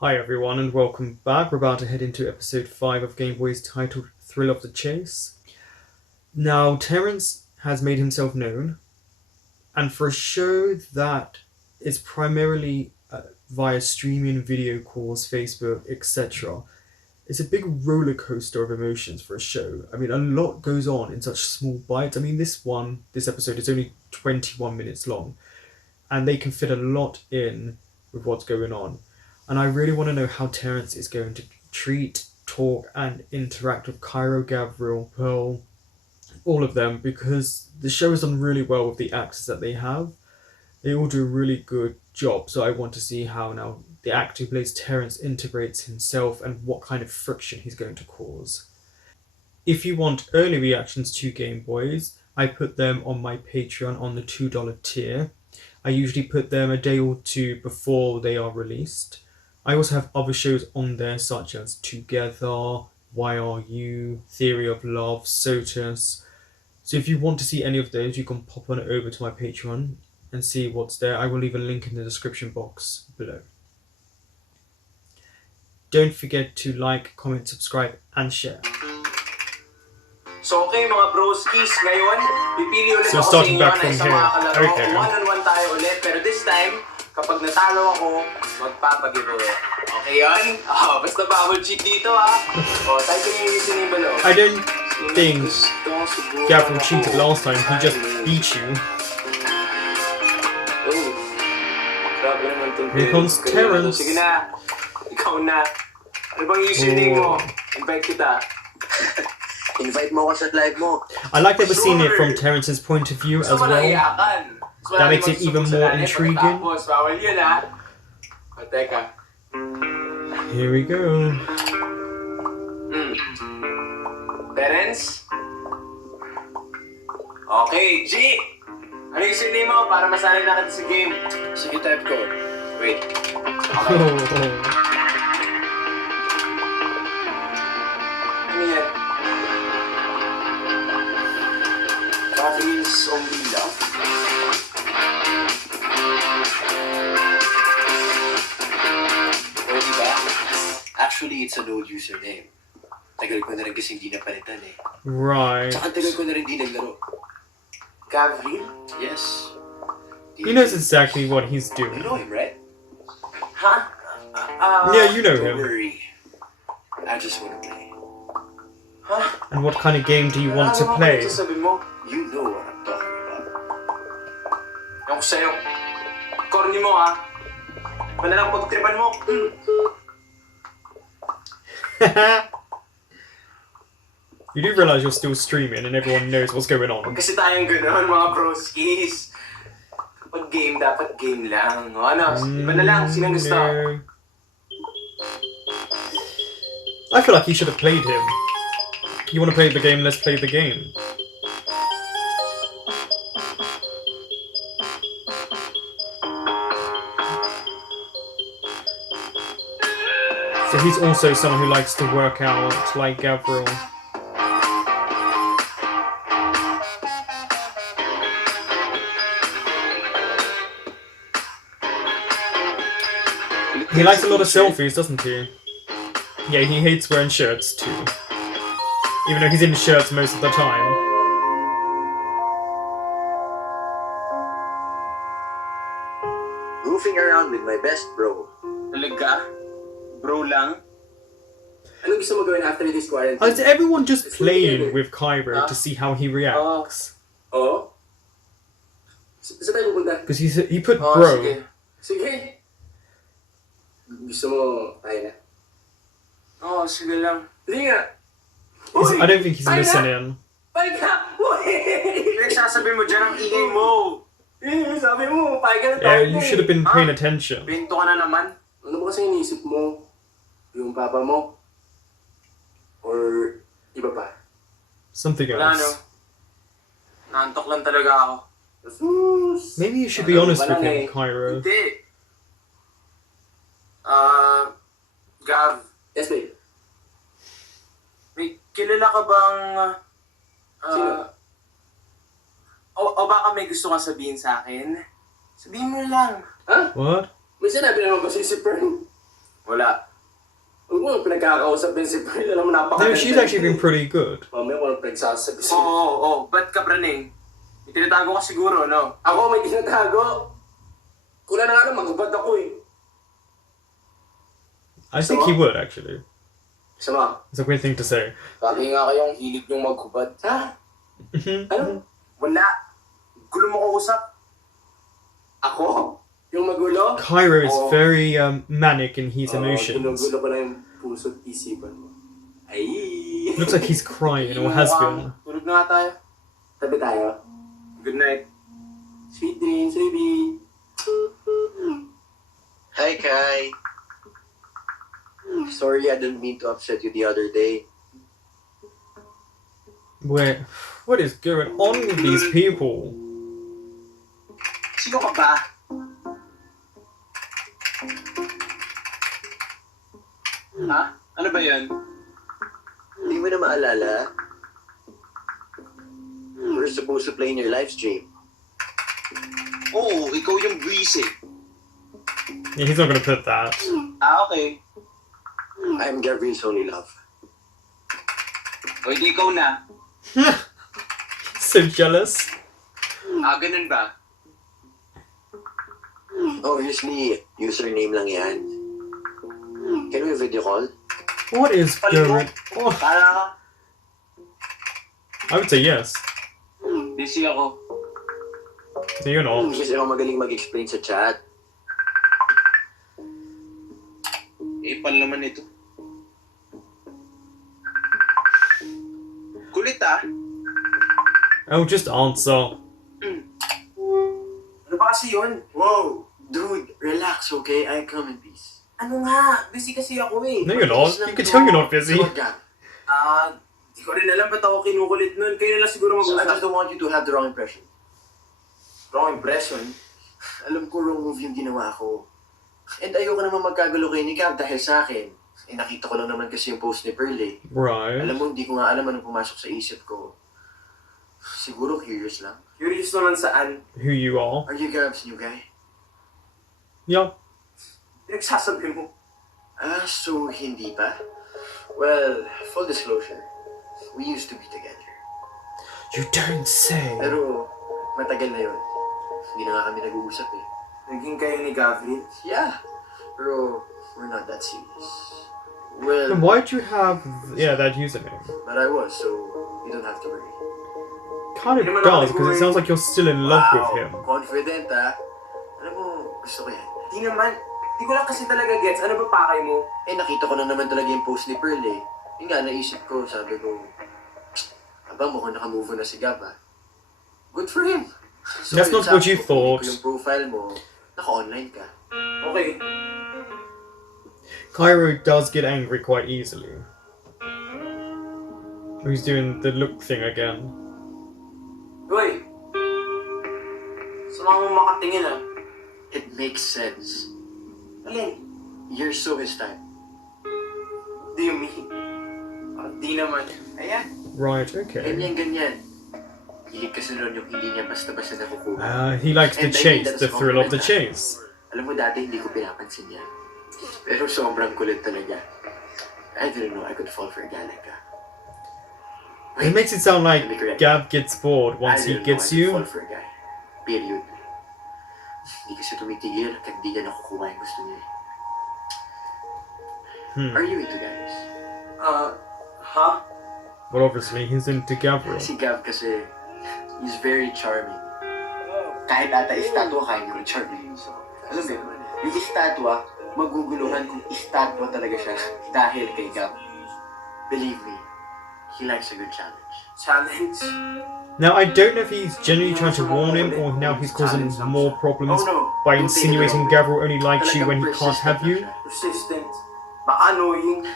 Hi everyone and welcome back. We're about to head into episode 5 of Gameboys titled Thrill of the Chase. Now, Terence has made himself known, and for a show that is primarily via streaming video calls, Facebook, etc., it's a big roller coaster of emotions for a show. I mean, a lot goes on in such small bites. I mean, this episode is only 21 minutes long, and they can fit a lot in with what's going on. And I really want to know how Terence is going to treat, talk, and interact with Cairo, Gabriel, Pearl, all of them, because the show has done really well with the actors that they have. They all do a really good job, so I want to see how now the actor who plays Terence integrates himself and what kind of friction he's going to cause. If you want early reactions to Game Boys, I put them on my Patreon on the $2 tier. I usually put them a day or two before they are released. I also have other shows on there such as Together, Why Are You, Theory of Love, Sotus. So if you want to see any of those, you can pop on over to my Patreon and see what's there. I will leave a link in the description box below. Don't forget to like, comment, subscribe, and share. So okay mga broskis, ngayon pipili ulit So ako sa starting inyo back na from isang here. mga kalaro. Okay. One-on-one tayo ulit, pero this time, kapag natalo ako, magpapagiveaway. Okay yun? Basta bubble cheat dito type in yung username below. I don't think Gabriel cheated last time, he just beat you. Grabe naman itong Here comes Terence. Sige na, ikaw na. Ano bang username mo? Invite kita. Invite mo ako sa live mo. I like that we're seeing it from Terence's point of view as well. That makes it even more intriguing. Here we go. Terence? Okay, G! Ano yung username mo para masali na kita sa game? Sige, type ko. Wait. Okay. Ano yan? Gavrils Ombila. O, diba? Actually, it's an old username. Tagal ko na rin kasi hindi napalitan eh. Right. Tsaka tagal ko na rin di naglaro. Gavril? Yes. He knows exactly what he's You doing. know him, right? Huh? Yeah, you know Don't him. worry. I just want to play. Huh? And what kind of game do you want to play? Sabi mo? You know what I'm talking about. Ewan ko sa'yo. Corny mo Manalang pagtripan mo. You do realise you're still streaming and everyone knows what's going on. Kasi tayong gano'n mga broskis. Kapag game, dapat game lang. O ano, iba na lang. Sinong gusto? No. I feel like you should have played him. You want to play the game, let's play the game. So he's also someone who likes to work out, like Gabriel. He likes a lot of selfies, doesn't he? Yeah, he hates wearing shirts too. Even though he's in shirts most of the time. Goofing around with my best bro. Talaga? Bro lang? Anong gusto mo gawin after this quarantine? Is everyone just playing with Cairo to see how he reacts? Oo? Saan tayo pupunta? Because he put bro. Sige. Sige. Gusto mo tayo na? Oo, sige lang. Sige nga. I don't think he's listening. Pay ka! Nagsasabi mo dyan ang ingay mo. Sabi mo, pay ka na tayo. Yeah, you should have been paying attention. Pinto ka na naman. Ano ba kasi iniisip mo? Yung papa mo? Or iba pa? Something Wala no. else. Naantok lang talaga ako. Maybe you should be honest with him, Cairo. Hindi. Gav. Yes, babe. May kilala ka bang... Sino? O baka may gusto kang sabihin sa akin? Sabihin mo lang. Ha? What? May sinabi naman kasi si Fern. Wala. nagkakausap din si Pearl. Alam mo, No, napakaganda. she's actually been pretty good. Mamaya walang pinagsasabi siya. Oo. Ba't ka, Praneng? May tinatago ka siguro, no? Ako may tinatago. Kula na nga lang, magubad ako eh. I think he would actually. Sama, It's a weird thing to say. lagi nga kayong hilig yung maghubad. Ha? Ano? Wala. Gulo mo ko usap. Ako? Yung magulo? Cairo is Oo. very manic in his Oo, emotions. Gulo-gulo ko na yung puso't isipan mo. Ay! Looks like he's crying or has been. Tulog na nga tayo. Tabi tayo. Good night. Sweet dreams, baby. Hi, Kai. Sorry, I didn't mean to upset you the other day. Wait, what is going on with these people? Sino ka ba? Ha? Ano ba yan? Hindi mo na maalala? We're supposed to play in your live stream. Oo, ikaw yung buwis eh. Yeah, he's not gonna put that. Ah, okay. I'm Gabriel's only love. O, hindi ikaw na. So jealous. Ah, ganun ba? Obviously, username lang yan. Can we video call? What is going on? Para ka? I would say yes. Busy ako. So you're not. Kasi ako magaling mag-explain sa chat. Ipal naman ito. Kulit ah. Oh, just answer. Ano ba kasi yun? Whoa! Dude, relax, okay? I come in peace. Ano nga? Busy kasi ako eh. No, you're not. You can tell you're not busy. Sagot ka. Di ko rin alam ba't ako kinukulit nun. Kayo na lang siguro So I mag-usap. just don't want you to have the wrong impression. Wrong impression. Alam ko wrong move yung ginawa ko. And ayoko naman magkagulo kay ni Gab dahil sa akin. Eh nakita ko lang naman kasi yung post ni Pearl eh. Right. Alam mo, hindi ko nga alam anong pumasok sa isip ko. Siguro curious lang. Curious naman saan. Who you are. Are you Gab's new guy? Yeah. Pinagsasabi mo. Ah, so hindi pa? Well, full disclosure, we used to be together. You don't say. Pero matagal na yun. Hindi na nga kami nag-uusap eh. Naging kayo ni Gabriel. Yeah, pero we're not that serious. Well, Then why'd you have that username? but I was, so you don't have to worry. Kind of does, because it sounds like you're still in love with him. Confident ah. Alam mo, gusto ko yan. Di naman. Di ko lang kasi talaga gets. Ano ba pakay mo? Eh, nakita ko lang naman talaga yung post ni Pearl eh. Yun nga, naisip ko, sabi ko, aba, mukhang nakamove on na si Gab ah. Good for him. So, That's not what you ko thought. yung profile mo, naka-online ka. Okay. Cairo does get angry quite easily. He's doing the look thing again. Uy. Sama mo makatingin ah. It makes sense. Alin? You're so his type. Do you mean? Di naman. Ayan. Right, okay. Ganyan. Hilig kasi nun yung hindi niya basta-basta nakukuha. He likes the And I think chase, that's the thrill of the compliment, chase. Alam mo, dati hindi ko pinapansin yan. Pero sobrang kulit talaga. I didn't know I could fall for a guy like that. It makes it sound like Let me correct. Gab gets bored once he I didn't know I gets could you. fall for a guy. Period. Hindi kasi tumitigil hanggang di niya nakukuha yung gusto niya. Are you into guys? Ha? Well, obviously, he's into Gabriel. Si Gav kasi, he's very charming. Kahit ata estatwa kaya niyo charming. So, alam mo yun, yung estatwa, maguguluhan kung estatwa talaga siya dahil kay Gav. Believe me, he likes a good challenge. Challenge? Now, I don't know if he's genuinely trying to warn him or now he's causing more problems by insinuating Gabriel only likes you when he can't have you. Persistent. Baka annoying.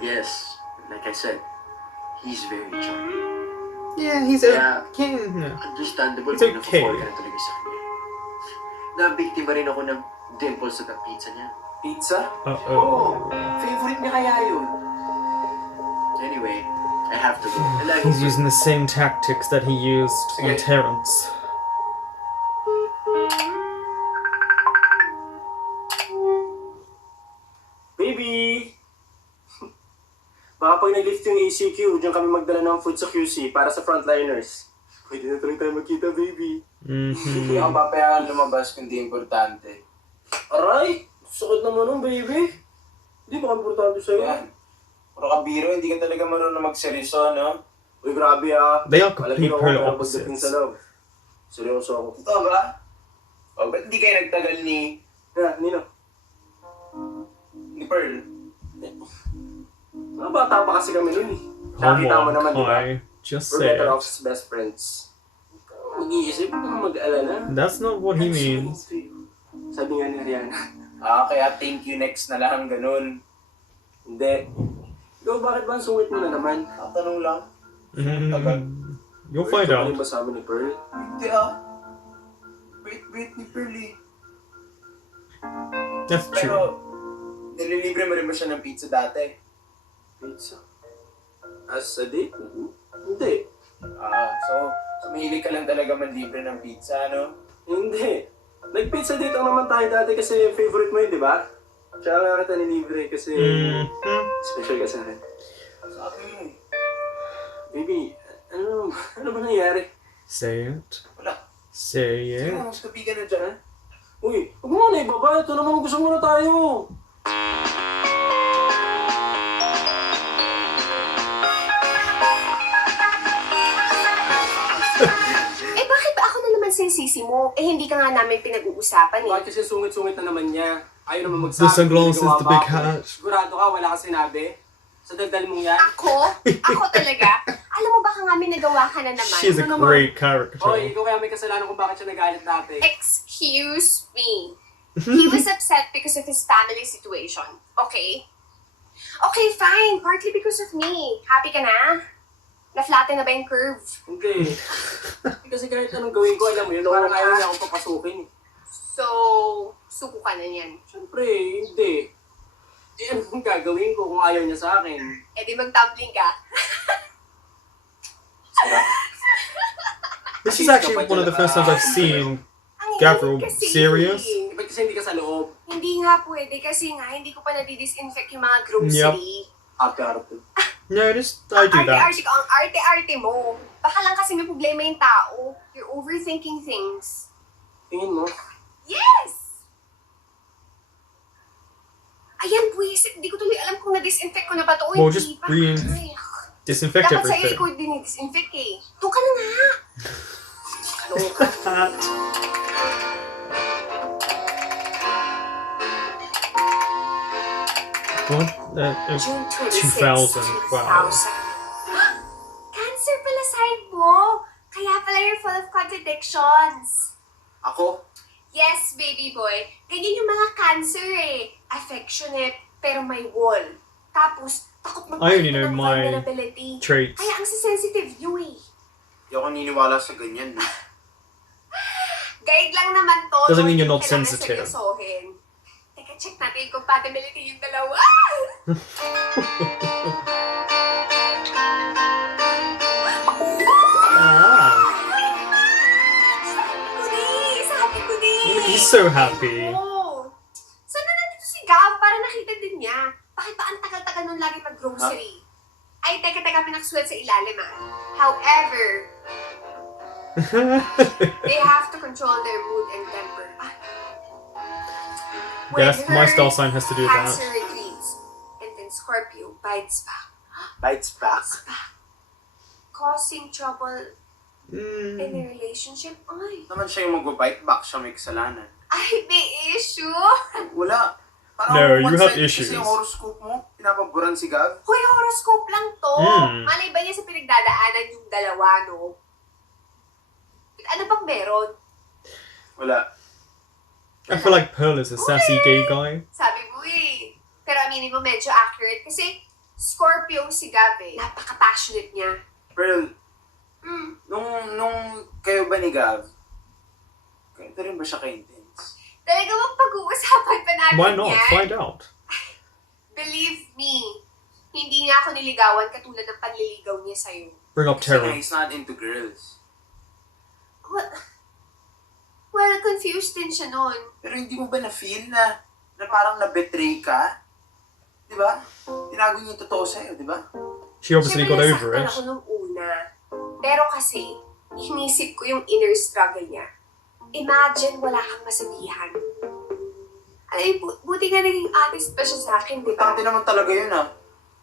Yes, like I said, he's very charming. Yeah, he's Yeah. yeah. Understandable It's kung okay. naku-fall ka na talaga sa kanya. Nabiktima rin ako ng dimples sa pizza niya. Pizza? Uh-oh. Favorite niya kaya yun. Anyway, I have to go. And I He's hope- using the same tactics that he used on Sige. Terrence. Baby! Baka pag nag-lift yung ACQ, diyan kami magdala ng food sa QC para sa frontliners. Pwede na tuloy tayo magkita, baby. Hindi ako papayagan lumabas kung di importante. Aray! Sakit naman nun, baby. Hindi ba importante sa'yo? Yan. Puro ka biro, hindi ka talaga marunong magseryoso, no? Uy, grabe ah. They are complete Palagi polar ako pagdating sa opposites. loob. Seryoso ako. Totoo ba? O, ba't hindi kayo nagtagal ni Nino? Pearl? Mga bata pa kasi kami nun eh. Come Tsaka kita mo on, naman, di ba? Kai. Just We're say better it. off as best friends. Mag-iisip, huwag kang mag-alala. That's not what he means. Sabi nga ni Ariana. Kaya thank you next na lang, ganun. Hindi. Ikaw, bakit ba ang sungit mo na naman? Tatanong lang. You'll find Ito out. ba sa amin ni Pearl? Hindi Wait ni Pearl eh. That's true. Pero, nililibre mo rin ba siya ng pizza dati? Pizza? As a date? Hindi. So mahilig ka lang talaga manlibre ng pizza, no? Hindi. Nag-pizza date lang naman tayo dati kasi favorite mo yun, di ba? Tsaka nga kita nilibre kasi special ka sa akin. Sabi mo eh. Baby, ano ba nangyari? Say it. Wala. Say Sige it. mo, mas kapi ka na dyan, ha? Uy, huwag mo na ibaba. Ito naman gusto muna tayo. Bakit ba ako na naman sinisisi mo? Hindi ka nga namin pinag-uusapan eh. Bakit kasi sungit-sungit na naman niya? Ayaw naman The magsabi. sunglasses, ginagawa the ba big ako? hat. Sigurado ka, wala ka sinabi? Sa daldal mong yan? Ako? Ako talaga? Alam mo baka nga may nagawa ka na naman. She's a Ano naman? great character. Oy, ikaw kaya may kasalanan kung bakit siya nagalit dati. Excuse me. He was upset because of his family situation. Okay? Okay, fine. Partly because of me. Happy ka na? Na-flatten na ba yung curve? Hindi. Kasi kahit anong gawin ko, alam mo yun, parang ayaw niya akong papasukin. So, suko ka na niyan. Siyempre, hindi. Anong gagawin ko kung ayaw niya sa akin? Di mag-tumbling ka. This is actually one of the first times I've seen Ang Gabriel init kasi. serious. Ba't kasi hindi ka sa loob? Hindi nga pwede kasi nga hindi ko pa nadidisinfect yung mga grocery. Arte-arte. No, I do Ang that. arte-arte ko, ang arte-arte mo. Baka lang kasi may problema yung tao. You're overthinking things. Tingin mo? Yes! Ayan, buwisit. Hindi ko tuloy alam kung na-disinfect ko na ba ito o Well, hindi just pa. re- Ay, Disinfect dapat sa'yo everything. ikaw din i-disinfect eh. Doon ka na nga. What? June 26, 2000. Wow. 2000. Cancer pala side mo. Kaya pala you're full of contradictions. Ako? Yes, baby boy. Ganyan yung mga cancer eh. Affectionate, pero may wall. Tapos, takot I only magpakita know ng my vulnerability. Traits. Kaya ang sensitive nyo eh. Hindi ako niniwala sa ganyan, no? Guide lang naman to. Doesn't no? mean you're Hindi not kailangan sensitive. seryosohin. Teka, check natin yung compatibility yung dalawa. Ah, Sabi ko din. he's so happy. Oo. Sana nandito si Gav para nakita din niya. Bakit ba ang tagal-tagal nung lagi mag-grocery? Ay, teka, may nakasulat sa ilalim ah. However, they have to control their mood and temper. Yes, my star sign has to do with Cancer that. retreats. And then Scorpio bites back. Bites back. Causing trouble in Mm. a relationship. Ay, Naman siya yung mag-bite back, siya may kasalanan. may issue. Wala. No, you have one-sided issues. Kasi yung horoscope mo, pinapaboran si Gav. Hoy, horoscope lang to. Mm. Malay ba niya sa pinagdadaanan yung dalawa, no? Ano bang meron? Wala. I feel like Pearl is a sassy gay guy. Sabi mo eh. Pero aminin mo, medyo accurate. Kasi Scorpio si Gav eh. Napaka-passionate niya. Pearl, Mm. nung kayo ba ni Gav, ganito rin ba siya ka-intense? Talaga bang pag-uusapan pa natin Why not? yan? Find out. Believe me, hindi niya ako niligawan katulad ng panliligaw niya sa'yo. Bring up Kasi nga, terror. he's not into girls. Well, confused din siya nun. Pero hindi mo ba na-feel na parang na-betray ka? Di ba? tinago niya yung totoo sa'yo, di ba? She obviously got Siyempre, over nasaktan it. ako nung una. Pero kasi, inisip ko yung inner struggle niya. Imagine wala kang masabihan. Alam mo, buti nga naging honest pa siya sa akin, di ba? Importante naman talaga yun, ah.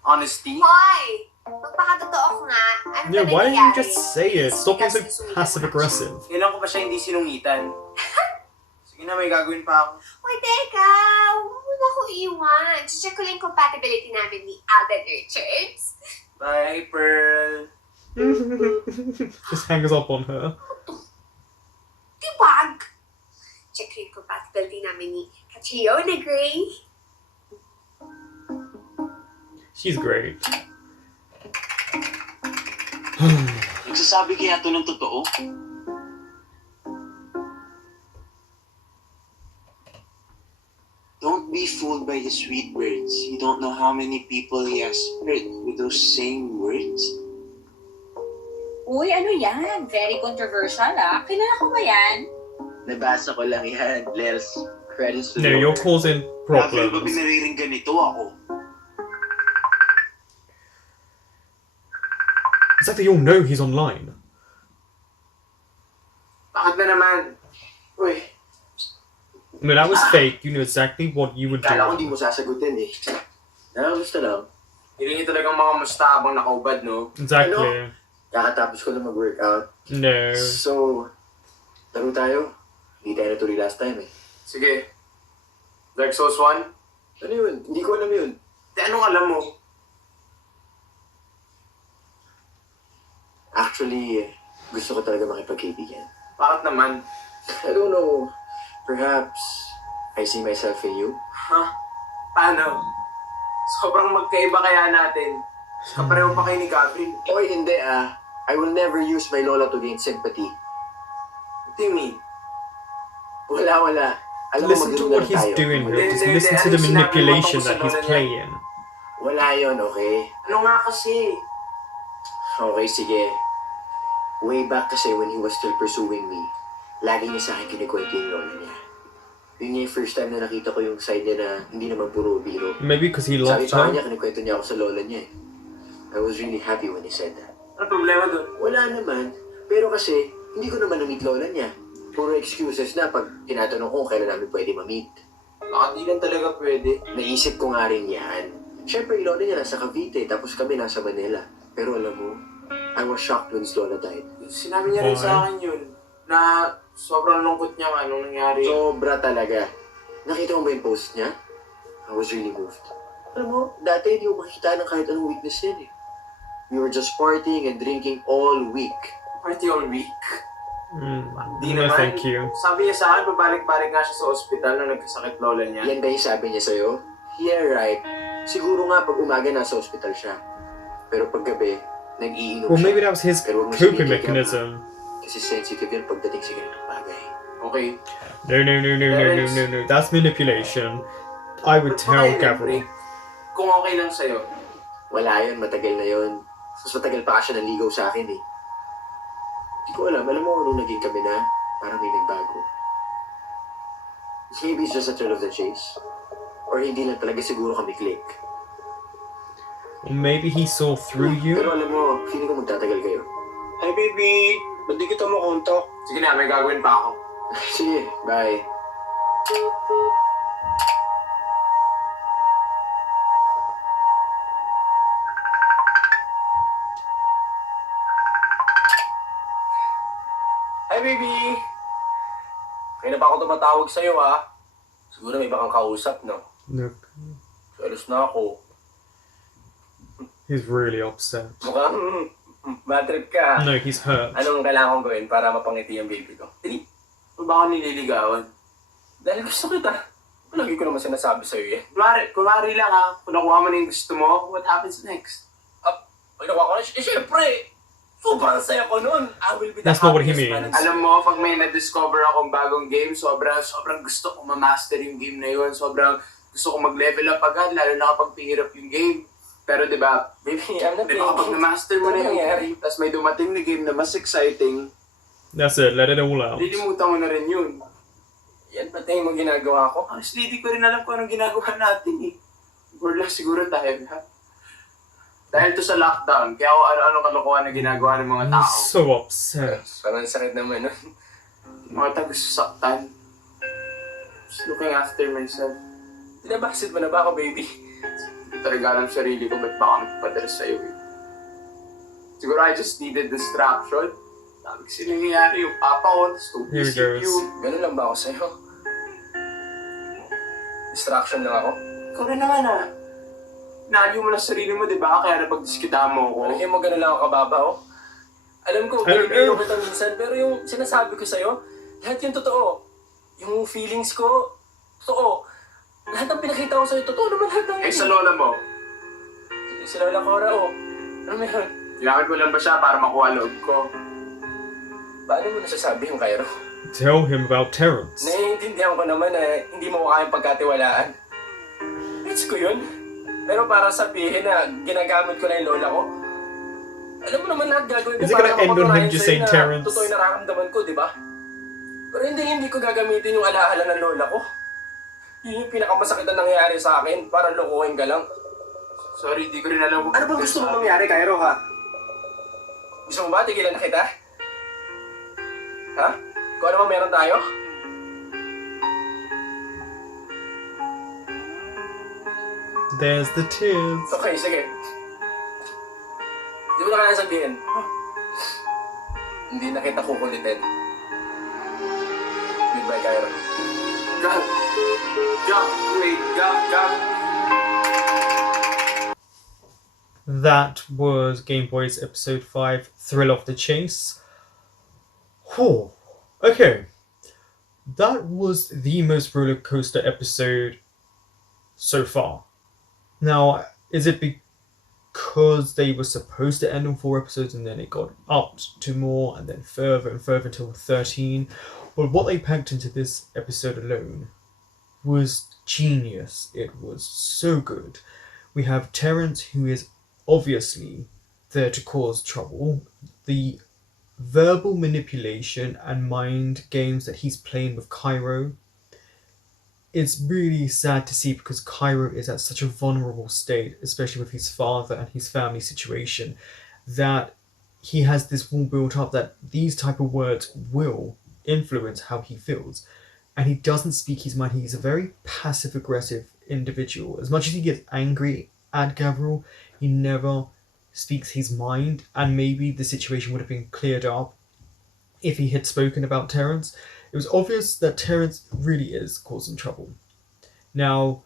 Honesty. Hoy! Magpakatotoo ko nga. Ano Yeah, ba why don't you nangyayari? just say it? Stop being so Kasi passive aggressive. Kailan ko pa siya hindi sinungitan? Sige na, may gagawin pa ako. Hoy, teka! Huwag mo na ako iwan. Check ko lang yung compatibility namin ni Alden Richards. Bye, Pearl. Just hangs up on her. Tiwag! Check ko yung compatibility namin ni Catriona Gray. She's great. Nagsasabi kaya to ng totoo? Don't be fooled by the sweet words. You don't know how many people he has hurt with those same words. Uy, ano yan? Very controversial ah. Kilala ko ba yan? Nabasa ko lang yan, Lels. Credits to No, you're causing Bakit ba problems. pinariring ganito ako? It's like they all know he's online. Bakit na naman? Uy, I mean, that was fake. You knew exactly what you would Kala ko do. di mo sasagutin eh. Gusto lang. hindi niyo talagang mga musta habang nakaubad, no? Exactly. Kakatapos ko na mag-workout. No. So, laro tayo. Hindi tayo natuloy last time eh. Sige. Dark Souls 1? Ano yun? Hindi ko alam yun. Anong alam mo? Actually, gusto ko talaga makipagkaibigan. Bakit naman? I don't know. Perhaps, I see myself in you. Ha? Paano? Sobrang magkaiba kaya natin. Kapareho pa kayo ni Gabriel. Oy, hindi ah. I will never use my lola to gain sympathy. What do you mean? Wala. Alam mo, Listen to magdudulal what he's tayo. doing here. Just Hindi, listen to ano the sinabi mo manipulation tungkol sa that he's lola niya? playing. Wala yon, okay? Ano nga kasi? Okay, sige. Way back kasi when he was still pursuing me, lagi niya sa akin kinikwento yung lola niya. Yun nga yung first time na nakita ko yung side niya na hindi naman puro biro. Maybe because he Sabi loved pa her. niya, kinikwento niya ako sa lola niya eh. I was really happy when he said that. Ano problema doon? Wala naman. Pero kasi, hindi ko naman na-meet lola niya. Puro excuses na pag tinatanong ko kung kailan namin pwede ma-meet. Baka di lang talaga pwede. Naisip ko nga rin yan. Siyempre, yung lola niya nasa Cavite, tapos kami nasa Manila. Pero alam mo, I was shocked when his lola died. Sinabi niya rin sa akin yun, na sobrang lungkot niya nga nung nangyari. Sobra talaga. Nakita mo ba yung post niya? I was really moved. Alam mo, dati hindi ko makikita ng kahit anong weakness yan eh. We were just partying and drinking all week. Party all week. Di No, naman. thank you. Sabi niya sa akin, babalik-balik nga siya sa ospital nung nagkasakit lola niya. Yan ba yung sabi niya sa'yo? Yeah, right. Siguro nga pag umaga nasa ospital siya. Pero pag gabi, nag-iinom Well, siya. maybe that was his Pero huwag mo coping siya itigam, mechanism. Kasi sensitive yun pagdating sa ganitong bagay. Okay. No. That's manipulation. I would tell Gabriel. Kung okay lang sa'yo. Wala yun, matagal na yun. Mas matagal pa siya naligaw sa akin eh. Hindi ko alam. Alam mo nung naging kami na, parang may nagbago. Maybe it's just a thrill of the chase. Or hindi lang talaga siguro kami click. Or maybe he saw through you. Pero alam mo, feeling ko magtatagal kayo. Hi, baby! Ba't di kita makontak? Sige na, may gagawin pa ako. Sige, bye. Hi, baby! Kaya na pa ako tumatawag sa'yo, ha? Siguro may bakang kausap, no? Look, Alos na ako. he's really upset. Mukhang bad trip ka. No, he's hurt. Anong kailangan kong gawin para mapangiti ang baby ko? Dali. O baka nililigawan. Dahil gusto kita. Lagi ko naman sinasabi sa'yo eh. Kunwari lang ha, kung nakuha mo na yung gusto mo, what happens next? Pag nakuha ko na, syempre! Sobrang saya ko nun! I will be the That's not what he happiest man in means. Alam mo, pag may na-discover akong bagong game, sobrang gusto kong ma-master yung game na yun. Sobrang gusto kong mag-level up agad, lalo na kapag pihirap yung game. Pero diba, Baby, I'm not pero kapag na-master mo na yung nangyayari? game, tapos may dumating na game na mas exciting, That's it, let it all out. lilimutan mo na rin yun. Yan pa tingin mo ginagawa ko? Honestly, di ko rin alam kung anong ginagawa natin eh. Or lang siguro tayo, ha? Dahil to sa lockdown, kaya ako ano-ano kalokohan na ginagawa ng mga tao. He's so upset. Parang sakit naman, no? Mga tao gusto saktan. Just looking after myself. Tinabasit mo na ba ako, baby? Hindi talaga alam sarili ko ba't ba ako nagpadala sa'yo eh. Siguro I just needed distraction. Sabi kasi nangyayari yung papa ko, tapos Here he isip goes. yun. Ganun lang ba ako sa'yo? Distraction lang ako? Ikaw na naman ah. Inaaliw mo lang sarili mo, di ba? Kaya napagdiskitahan mo ako. Palagay mo ganun lang ako kababa, oh. Alam ko, pinipino kita minsan, pero yung sinasabi ko sa'yo, lahat yung totoo. Yung feelings ko, totoo. Lahat ng pinakita ko sa'yo, totoo naman lahat ng Eh sa lola mo, Si Lola Cora, oh. Ano meron? tinakad ko lang ba siya para makuha loob ko? Paano mo nasasabi yung Cairo? Tell him about Terrence. Naiintindihan ko naman na hindi mo kayang pagkatiwalaan. Gets ko yun. Pero para sabihin na ginagamit ko na yung lola ko, alam mo naman lahat gagawin ko Is it gonna para end on him mapatunayan just sa'yo saying na Terrence? totoo yung nararamdaman ko, di ba? Pero hindi ko gagamitin yung alaala ng lola ko. Yun yung pinakamasakit na nangyayari sa akin para lokohin ka lang. Sorry, di ko rin alam kung... Ano bang gusto mo mangyari, Cairo, ha? Gusto mo ba tigilan na kita? Ha? Kung ano ba meron tayo? There's the tears. Okay, sige. Hindi mo na kaya sabihin. Hindi na kita kukulitin. Goodbye, Cairo. God! God! Wait! God! That was Gameboys episode 5, Thrill of the Chase. Whew. Okay. That was the most roller coaster episode so far. Now, is it because they were supposed to end on 4 episodes and then it got upped to more and then further and further until 13? But what they packed into this episode alone was genius. It was so good. We have Terrence, who is obviously there to cause trouble. The verbal manipulation and mind games that he's playing with Cairo, it's really sad to see because Cairo is at such a vulnerable state, especially with his father and his family situation, that he has this wall built up that these type of words will influence how he feels. And he doesn't speak his mind. He's a very passive-aggressive individual. As much as he gets angry at Gavril, he never speaks his mind, and maybe the situation would have been cleared up if he had spoken about Terrence. It was obvious that Terrence really is causing trouble. Now,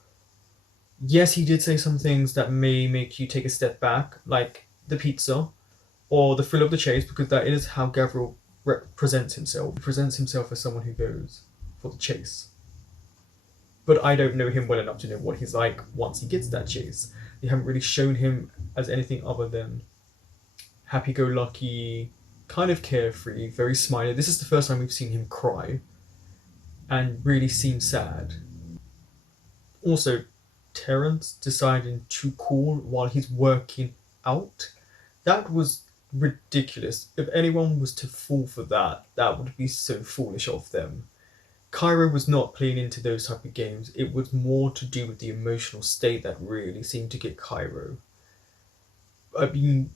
yes, he did say some things that may make you take a step back, like the pizza, or the thrill of the chase, because that is how Gavril presents himself. He presents himself as someone who goes for the chase. But I don't know him well enough to know what he's like once he gets that chase. They haven't really shown him as anything other than happy-go-lucky, kind of carefree, very smiley. This is the first time we've seen him cry and really seem sad. Also, Terrence deciding to call while he's working out. That was ridiculous. If anyone was to fall for that, that would be so foolish of them. Cairo was not playing into those type of games. It was more to do with the emotional state that really seemed to get Cairo. I mean,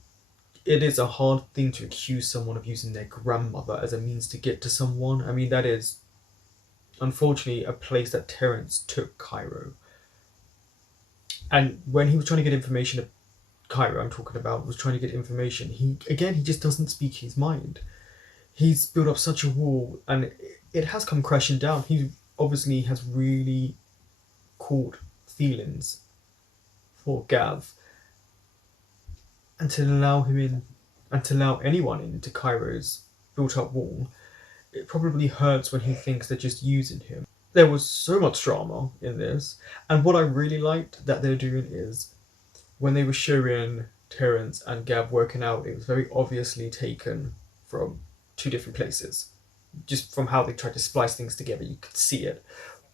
it is a hard thing to accuse someone of using their grandmother as a means to get to someone. I mean, that is, unfortunately, a place that Terrence took Cairo. And when he was trying to get information, Cairo, I'm talking about, was trying to get information, he just doesn't speak his mind. He's built up such a wall, and it has come crashing down. He obviously has really caught feelings for Gav. And to allow him in, and to allow anyone into Cairo's built up wall, it probably hurts when he thinks they're just using him. There was so much drama in this, and what I really liked that they're doing is, when they were showing Terrence and Gav working out, it was very obviously taken from 2 different places. Just from how they tried to splice things together, you could see it.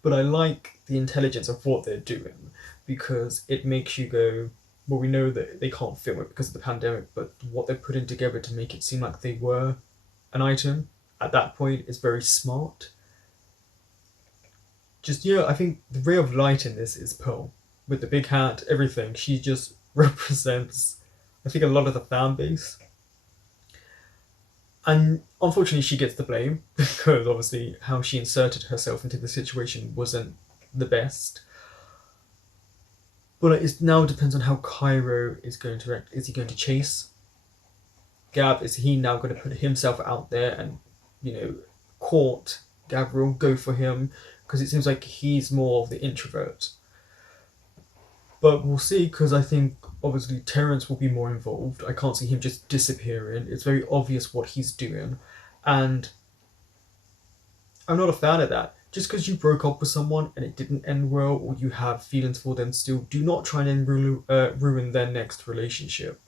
But I like the intelligence of what they're doing, because it makes you go, well, we know that they can't film it because of the pandemic, but what they're putting together to make it seem like they were an item at that point is very smart. Just, yeah, I think the ray of light in this is Pearl. With the big hat, everything. She just represents I think a lot of the fan base. And unfortunately, she gets the blame because obviously how she inserted herself into the situation wasn't the best. But it now depends on how Cairo is going to react. Is he going to chase Gab? Is he now going to put himself out there and, court Gabriel, go for him? Because it seems like he's more of the introvert. But we'll see, because I think obviously Terence will be more involved. I can't see him just disappearing. It's very obvious what he's doing. And I'm not a fan of that. Just because you broke up with someone and it didn't end well, or you have feelings for them still, do not try and ruin their next relationship.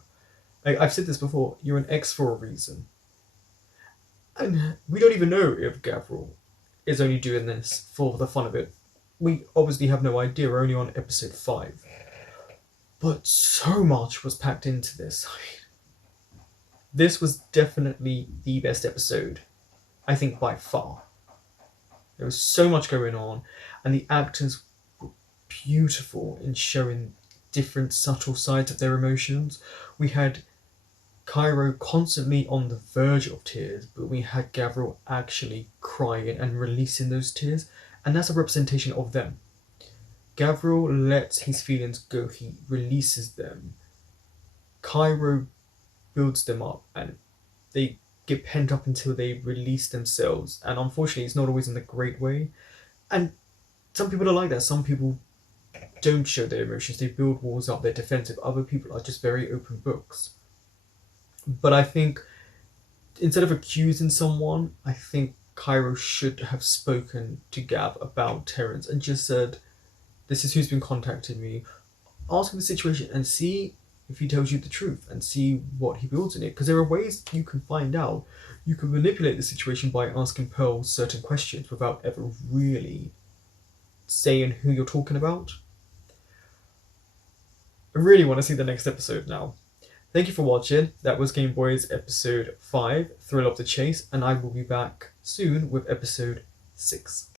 I've said this before, you're an ex for a reason. And we don't even know if Gabriel is only doing this for the fun of it. We obviously have no idea, we're only on episode 5. But so much was packed into this. This was definitely the best episode, I think, by far. There was so much going on, and the actors were beautiful in showing different subtle sides of their emotions. We had Cairo constantly on the verge of tears, but we had Gabriel actually crying and releasing those tears, and that's a representation of them. Gabriel lets his feelings go, he releases them. Cairo builds them up, and they get pent up until they release themselves. And unfortunately, it's not always in the great way. And some people are like that. Some people don't show their emotions. They build walls up. They're defensive. Other people are just very open books. But I think instead of accusing someone, I think Cairo should have spoken to Gab about Terence and just said, this is who's been contacting me. Ask him the situation and see if he tells you the truth and see what he builds in it. Because there are ways you can find out. You can manipulate the situation by asking Pearl certain questions without ever really saying who you're talking about. I really want to see the next episode now. Thank you for watching. That was Gameboys episode 5, Thrill of the Chase, and I will be back soon with episode 6.